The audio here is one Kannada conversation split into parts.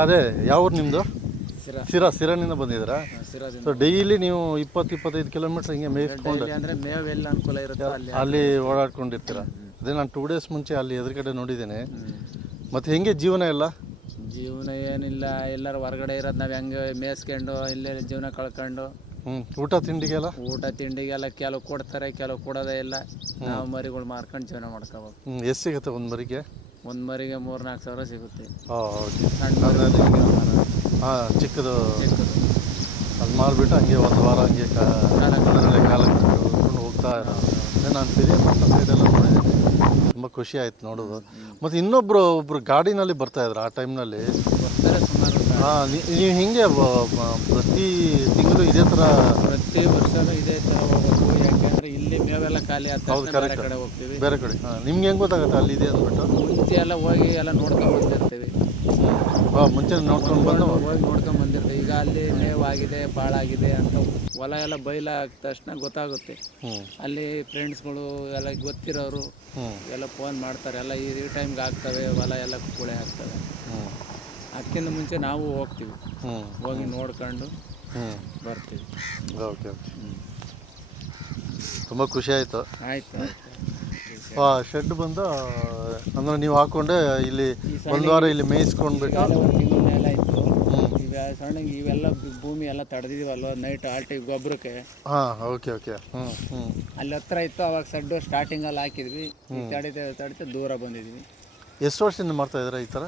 ಅದೇ ಯಾವ ಊರು ನಿಮ್ಮದು? ಸಿರಾ. ಸಿರಾನಿಂದ ಬಂದಿದ್ದೀರಾ? ಸಿರಾದಿಂದ. ಸೊ ಡೈಲಿ ನೀವು 20-25 ಕಿಲೋಮೀಟ್ರ್ ಹಿಂಗೆ ಮೇಯಿಸ್ಕೊಂಡು ಅಂದರೆ ಮೇವು ಎಲ್ಲಿ ಅನುಕೂಲ ಇರುತ್ತೆ ಅಲ್ಲಿ ಓಡಾಡ್ಕೊಂಡಿರ್ತೀರ? ಅದೇ ನಾನು 2 ಡೇಸ್ ಮುಂಚೆ ಅಲ್ಲಿ ಎದುರುಗಡೆ ನೋಡಿದ್ದೇನೆ. ಮತ್ತು ಹೆಂಗೆ ಜೀವನ ಎಲ್ಲ? ಜೀವನ ಏನಿಲ್ಲ, ಎಲ್ಲರೂ ಹೊರಗಡೆ ಇರೋದು ನಾವು ಹೆಂಗೆ ಮೇಯಿಸ್ಕೊಂಡು ಇಲ್ಲೇ ಜೀವನ ಕಳ್ಕೊಂಡು. ಊಟ ತಿಂಡಿಗೆಲ್ಲ? ಊಟ ತಿಂಡಿಗೆಲ್ಲ ಕೆಲವು ಕೊಡ್ತಾರೆ, ಕೆಲವು ಕೊಡೋದೇ ಇಲ್ಲ. ನಾವು ಮರಿಗಳು ಮಾರ್ಕೊಂಡು ಜೀವನ ಮಾಡ್ಕೋಬೇಕು. ಎಷ್ಟು ಸಿಗುತ್ತೆ ಒಂದು ಮರಿಗೆ? ಒಂದು ಮರಿಗೆ 3-4 ಸಾವಿರ ಸಿಗುತ್ತೆ. ಓಕೆ. ಸಣ್ಣ ಚಿಕ್ಕದು ಚಿಕ್ಕದು ಅದು ಮಾರಿಬಿಟ್ಟು ಹಂಗೆ ಒಂದು ವಾರ ಹಂಗೆ ಕಾಲ ಕಟ್ಕೊಂಡು ಹೋಗ್ತಾ ಇರೋದು. ನಾನು ಪೆರಿಯಪಟ್ಟಣ ಸೈಡೆಲ್ಲ ನೋಡಿದ್ದೀನಿ, ತುಂಬ ಖುಷಿ ಆಯ್ತು ನೋಡೋದು. ಮತ್ತು ಒಬ್ಬರು ಗಾಡಿನಲ್ಲಿ ಬರ್ತಾಯಿದ್ರು ಆ ಟೈಮ್ನಲ್ಲಿ. ಬರ್ತಾರೆ ಸುಮಾರು. ನೀವು ಹಿಂಗೆ ಪ್ರತಿ ತಿಂಗಳು ಇದೇ ಥರ? ಪ್ರತಿ ವರ್ಷನೂ ಇದೇ ಥರ ಹೋಗ್ಬೇಕು. ಯಾಕೆಂದರೆ ಇಲ್ಲಿ ಮೇವೆಲ್ಲ ಖಾಲಿ ಆಗ್ತದೆ, ಬೇರೆ ಕಡೆ ಹೋಗ್ತೀವಿ. ಬೇರೆ ಕಡೆ ನಿಮ್ಗೆ ಹೆಂಗೆ ಗೊತ್ತಾಗುತ್ತೆ ಅಲ್ಲಿದೆ ಅಂದ್ಬಿಟ್ಟು? ಮುಂಚೆ ಎಲ್ಲ ಹೋಗಿ ಎಲ್ಲ ನೋಡ್ಕೊಂಡು ಬಂದಿರ್ತೀವಿ. ಮುಂಚೆ ನೋಡ್ಕೊಂಡು ಬಂದು ಹೋಗಿ ನೋಡ್ಕೊಂಡು ಬಂದಿರ್ತೀವಿ. ಈಗ ಅಲ್ಲಿ ಮೇವಾಗಿದೆ, ಭಾಳಾಗಿದೆ ಅಂತ ಹೊಲ ಎಲ್ಲ ಬೈಲಾದ ತಕ್ಷಣ ಗೊತ್ತಾಗುತ್ತೆ. ಅಲ್ಲಿ ಫ್ರೆಂಡ್ಸ್ಗಳು ಎಲ್ಲ ಗೊತ್ತಿರೋರು ಎಲ್ಲ ಫೋನ್ ಮಾಡ್ತಾರೆ, ಎಲ್ಲ ಈ ಟೈಮ್ಗೆ ಆಗ್ತವೆ ಹೊಲ ಎಲ್ಲ ಕೂಳೆ ಆಗ್ತವೆ. ಅದಕ್ಕಿಂತ ಮುಂಚೆ ನಾವು ಹೋಗ್ತೀವಿ, ಹೋಗಿ ನೋಡ್ಕೊಂಡು ಬರ್ತೀವಿ. Okay okay. ತುಂಬ ಖುಷಿ ಆಯಿತು. ಆಯಿತು. ಶೆಡ್ ಬಂದು ಅಂದರೆ ನೀವು ಹಾಕ್ಕೊಂಡೆ ಇಲ್ಲಿ ಒಂದು ವಾರ ಇಲ್ಲಿ ಮೇಯಿಸ್ಕೊಂಡ್ಬಿಟ್ಟು? ಒಂದು ತಿಂಗಳ ಮೇಲೆ ಆಯಿತು. ಈಗ ಸಣ್ಣ ಇವೆಲ್ಲ ಭೂಮಿ ಎಲ್ಲ ತಡೆದಿದ್ದೀವಲ್ವ ನೈಟ್ ಆಲ್ಟಿ ಗೊಬ್ಬರಕ್ಕೆ. Okay okay. ಅಲ್ಲಿ ಹತ್ರ ಇತ್ತು, ಅವಾಗ ಸಡ್ಡು ಸ್ಟಾರ್ಟಿಂಗಲ್ಲಿ ಹಾಕಿದ್ವಿ. ತಡಿತೆ ದೂರ ಬಂದಿದ್ವಿ. ಎಷ್ಟು ವರ್ಷದಿಂದ ಮಾಡ್ತಾ ಇದ್ದೀರಾ ಈ ಥರ?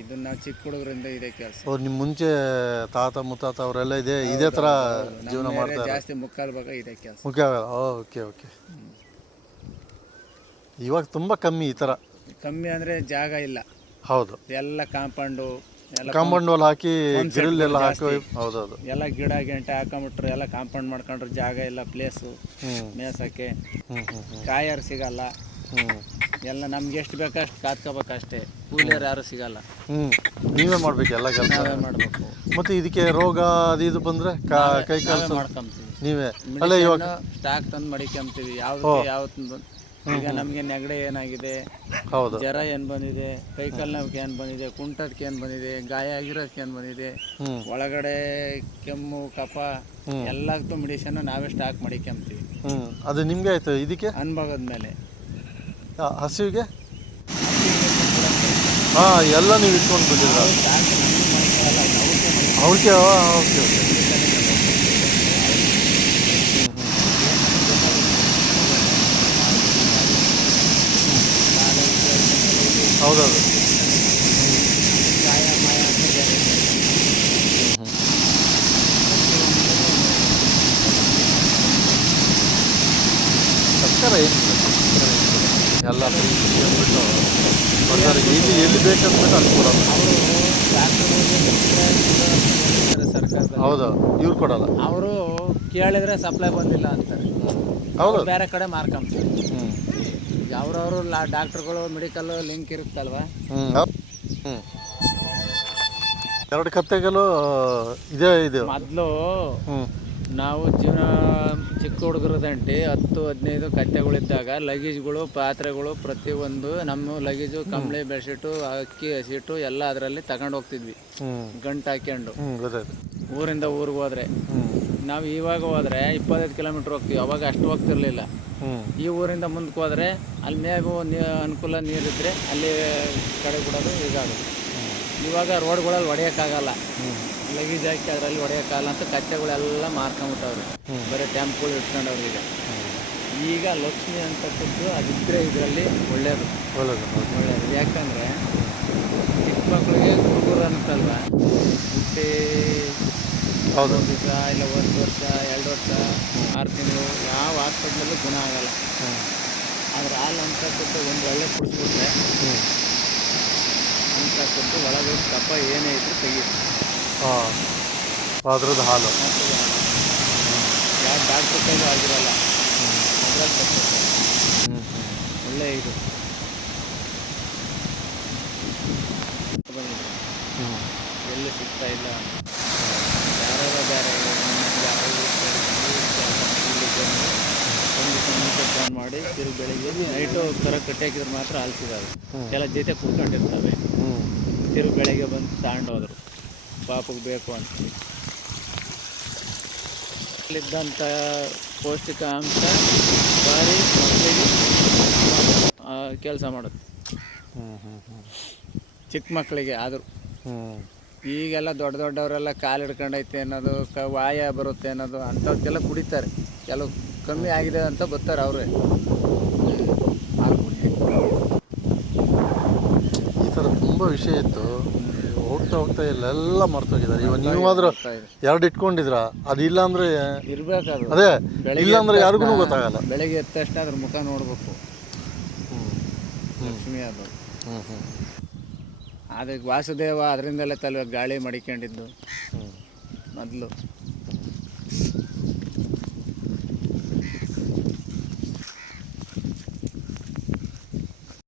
ಇದನ್ನ ನಾವು ಚಿಕ್ಕ ಹುಡುಗರಿಂದ ಇದೆ ಕೆಲಸ. ನಿಮ್ಮ ಮುಂಚೆ ತಾತ ಮುತ್ತಾತ ಅವರೆಲ್ಲ ಇದೇ ಥರ ಜೀವನ ಮಾಡ್ತಾರೆ? ಜಾಸ್ತಿ ಮುಕ್ಕಾಲು ಭಾಗ ಇದೆ ಕೆಲಸ. Okay okay. ಇವಾಗ ತುಂಬ ಕಮ್ಮಿ ಈ ಥರ. ಕಮ್ಮಿ ಅಂದರೆ ಜಾಗ ಇಲ್ಲ. ಹೌದು, ಎಲ್ಲ ಕಾಂಪೌಂಡು ವಾಲ್ ಹಾಕಿ ಗ್ರಿಲ್ ಎಲ್ಲ ಹಾಕಿ. ಹೌದೌದು. ಎಲ್ಲ ಗಿಡ ಗಂಟೆ ಹಾಕೊಂಬಿಟ್ರು, ಎಲ್ಲ ಕಾಂಪೌಂಡ್ ಮಾಡ್ಕೊಂಡ್ರೆ ಜಾಗ ಇಲ್ಲ, ಪ್ಲೇಸು ಮೇಸಕ್ಕೆ. ಕಾಯರು ಸಿಗಲ್ಲ. ಎಲ್ಲ ನಮ್ಗೆ ಎಷ್ಟು ಬೇಕಷ್ಟು ಕಾತ್ಕೋಬೇಕಷ್ಟೇ, ಕೂಲಿಯರು ಯಾರು ಸಿಗಲ್ಲ. ನೀವೇ ಮಾಡ್ಬೇಕು ಎಲ್ಲ ಕೆಲಸ? ನಾವೇ ಮಾಡಬೇಕು. ಮತ್ತು ಇದಕ್ಕೆ ರೋಗ ಅದು ಇದು ಬಂದರೆ ಕೈ ಕಾಲು ಮಾಡ್ಕೊಂತೀವಿ ನೀವೇ? ಅಲ್ಲ, ಇವಾಗ ಸ್ಟಾಕ್ ತಂದು ಮಡಿಕೊಂತೀವಿ. ಯಾವತ್ತು ಈಗ ನಮಗೆ ನೆಗಡೆ ಏನಾಗಿದೆ, ಹೌದು, ಜ್ವರ ಏನು ಬಂದಿದೆ, ಕೈಕಾಲು ನೋವಿಗೆ ಏನು ಬಂದಿದೆ, ಕುಂಟದಕ್ಕೆ ಏನು ಬಂದಿದೆ, ಗಾಯ ಆಗಿರೋದಕ್ಕೆ ಏನು ಬಂದಿದೆ, ಒಳಗಡೆ ಕೆಮ್ಮು ಕಫ ಎಲ್ಲದಕ್ಕೂ ಮೆಡಿಸಿನ್ ನಾವೇ ಸ್ಟಾಕ್ ಮಡಿಕೊಂತೀವಿ. ಅದು ನಿಮಗೆ ಆಯಿತು? ಇದಕ್ಕೆ ಅನ್ಭವದ ಮೇಲೆ. ಹಸುವಿಗೆ ಎಲ್ಲ ನೀವು ಇಟ್ಕೊಂಡು ಬಂದಿದ್ರ? ಅವ್ರಿಗೆ ಓಕೆ ಓಕೆ. ಹೌದೌದು. ಸರ್ಕಾರ ಏನಿಲ್ಲ, ಎಲ್ಲ ಅಂದ್ಬಿಟ್ಟು ಬರ್ತಾರೆ. ಎಲ್ಲಿ ಬೇಕಂದ್ಬಿಟ್ಟು ಅಲ್ಲಿ ಕೊಡೋದು. ಹೌದು, ಇವ್ರು ಕೊಡಲ್ಲ. ಅವರು ಕೇಳಿದ್ರೆ ಸಪ್ಲೈ ಬಂದಿಲ್ಲ ಅಂತಾರೆ. ಹೌದು, ಬೇರೆ ಕಡೆ ಮಾರ್ಕೊಂತಾರೆ. ಈಗ ಅವ್ರವರು ಡಾಕ್ಟ್ರುಗಳು ಮೆಡಿಕಲ್ ಲಿಂಕ್ ಇರುತ್ತಲ್ವ. ಎರಡು ಕತ್ತೆಗಳು ಇದೆ ಮೊದಲು ನಾವು ಜೀವನ ಚಿಕ್ಕ ಹುಡುಗರದಂಟಿ 10-15 ಕತ್ತೆಗಳಿದ್ದಾಗ ಲಗೇಜ್ಗಳು ಪಾತ್ರೆಗಳು ಪ್ರತಿಯೊಂದು ನಮ್ಮ ಲಗೇಜು, ಕಂಬಳಿ, ಬೆಡ್ಶೀಟು, ಅಕ್ಕಿ, ಹಸಿಟ್ಟು ಎಲ್ಲ ಅದರಲ್ಲಿ ತಗೊಂಡು ಹೋಗ್ತಿದ್ವಿ ಗಂಟು ಹಾಕ್ಕೊಂಡು. ಊರಿಂದ ಊರಿಗೆ ಹೋದ್ರೆ ನಾವು ಇವಾಗ ಹೋದ್ರೆ 25 ಕಿಲೋಮೀಟ್ರ್ ಹೋಗ್ತೀವಿ. ಅವಾಗ ಅಷ್ಟು ಹೋಗ್ತಿರ್ಲಿಲ್ಲ. ಈ ಊರಿಂದ ಮುಂದಕ್ಕೆ ಹೋದರೆ ಅಲ್ಲಿ ಮೇವು ಅನುಕೂಲ ನೀರಿದ್ರೆ ಅಲ್ಲಿ ಕಡೆ ಬಿಡೋದು ಹೀಗಾಗೋದು. ಇವಾಗ ರೋಡ್ಗಳಲ್ಲಿ ಹೊಡೆಯೋಕ್ಕಾಗಲ್ಲ, ಲಗೇಜ್ ಹಾಕಿ ಅದರಲ್ಲಿ ಹೊಡೆಯೋಕ್ಕಾಗಲ್ಲ ಅಂತ ಕತ್ತೆಗಳೆಲ್ಲ ಮಾರ್ಕೊಂಬಿಟ್ಟವ್ರು. ಬರೀ ಟ್ಯಾಂಪ್ಗಳು ಇಟ್ಕೊಂಡವ್ರು. ಈಗ ಲಕ್ಷ್ಮಿ ಅಂತಕ್ಕದ್ದು ಅದಿದ್ದರೆ ಇದರಲ್ಲಿ ಒಳ್ಳೆಯದು. ಯಾಕಂದರೆ ಚಿಕ್ಕ ಮಕ್ಕಳಿಗೆ ಹುಡುಗರು ಅಂತಲ್ವ, ಹುಟ್ಟಿ 1 ದಿವಸ ಇಲ್ಲ 1 ವರ್ಷ 2 ವರ್ಷ 6 ತಿಂಗಳು ಯಾವ ಹಾಸ್ಪಿಟ್ಲಲ್ಲೂ ಗುಣ ಆಗಲ್ಲ. ಆದರೆ ಹಾಲು ಅಂತಕ್ಕದ್ದು ಒಂದು ಒಳ್ಳೆ ಕುಡಿಸ್ಬಿಟ್ರೆ ಅಂತಕ್ಕದ್ದು ಒಳಗೆ ಕಫ ಏನೇ ಇದ್ರೂ ತೆಗೀತು. ಅದ್ರದ್ದು ಹಾಲು ಯಾವ ಡಾಕ್ಟ್ರ್ ಕೈಲೂ ಆಗಿರಲ್ಲ. ಅದ್ರಲ್ಲಿ ಒಳ್ಳೆ ಇದು ಬಂದಿದೆ, ಎಲ್ಲಿ ಸಿಗ್ತಾ ಇಲ್ಲ. ಯಾರೋ ಬೇರೆ ಮುಂಚೆ ಫೋನ್ ಮಾಡಿ ತಿರುಗಿ ಬೆಳಿಗ್ಗೆ ನೈಟು ಕರ ಕಟ್ಟಿ ಹಾಕಿದ್ರೆ ಮಾತ್ರ ಹಾಲು ಸಿಗೋದು. ಕೆಲ ಜೊತೆ ಕೂತ್ಕೊಂಡಿರ್ತವೆ. ತಿರುಗಿ ಬೆಳಗ್ಗೆ ಬಂದು ತಗೊಂಡೋದ್ರು ಪಾಪಕ್ಕೆ ಬೇಕು ಅಂತ. ಅಲ್ಲಿದ್ದಂಥ ಪೌಷ್ಟಿಕಾಂಶ ಭಾರಿ ಮಕ್ಕಳಿಗೆ ಕೆಲಸ ಮಾಡುತ್ತೆ, ಚಿಕ್ಕ ಮಕ್ಕಳಿಗೆ ಆದರೂ. ಈಗೆಲ್ಲ ದೊಡ್ಡ ದೊಡ್ಡವರೆಲ್ಲ ಕಾಲು ಹಿಡ್ಕೊಂಡೈತೆ ಅನ್ನೋದು, ವಾಯ ಬರುತ್ತೆ ಅನ್ನೋದು ಅಂಥವ್ಕೆಲ್ಲ ಕುಡಿತಾರೆ. ಕೆಲವು ಕಮ್ಮಿ ಆಗಿದೆ ಅಂತ ಬರ್ತಾರೆ ಅವರೇ. ಈ ಥರ ತುಂಬ ವಿಷಯ ಇತ್ತು, ಹೋಗ್ತಾ ಹೋಗ್ತಾ ಇಲ್ಲೆಲ್ಲ ಮರ್ತೋಗಿದ್ದಾರೆ. ಇವಾಗ ನೀವಾದ್ರೂ ಎರಡು ಇಟ್ಕೊಂಡಿದ್ರ, ಅದಿಲ್ಲ ಅಂದರೆ ಇರಬೇಕಾದ್ರು ಅದೇ ಇಲ್ಲ ಅಂದರೆ ಯಾರಿಗೂ ಗೊತ್ತಾಗಲ್ಲ. ಬೆಳಗ್ಗೆ ಎದ್ದ ತಕ್ಷಣ ಅದ್ರ ಮುಖ ನೋಡಬೇಕು, ಲಕ್ಷ್ಮಿ ಅದು. ಅದಕ್ಕೆ ವಾಸುದೇವ ಅದರಿಂದಲೇ ತಲೆ ಗಾಳಿ ಮಡಿಕೊಂಡಿದ್ದು ಮೊದಲು.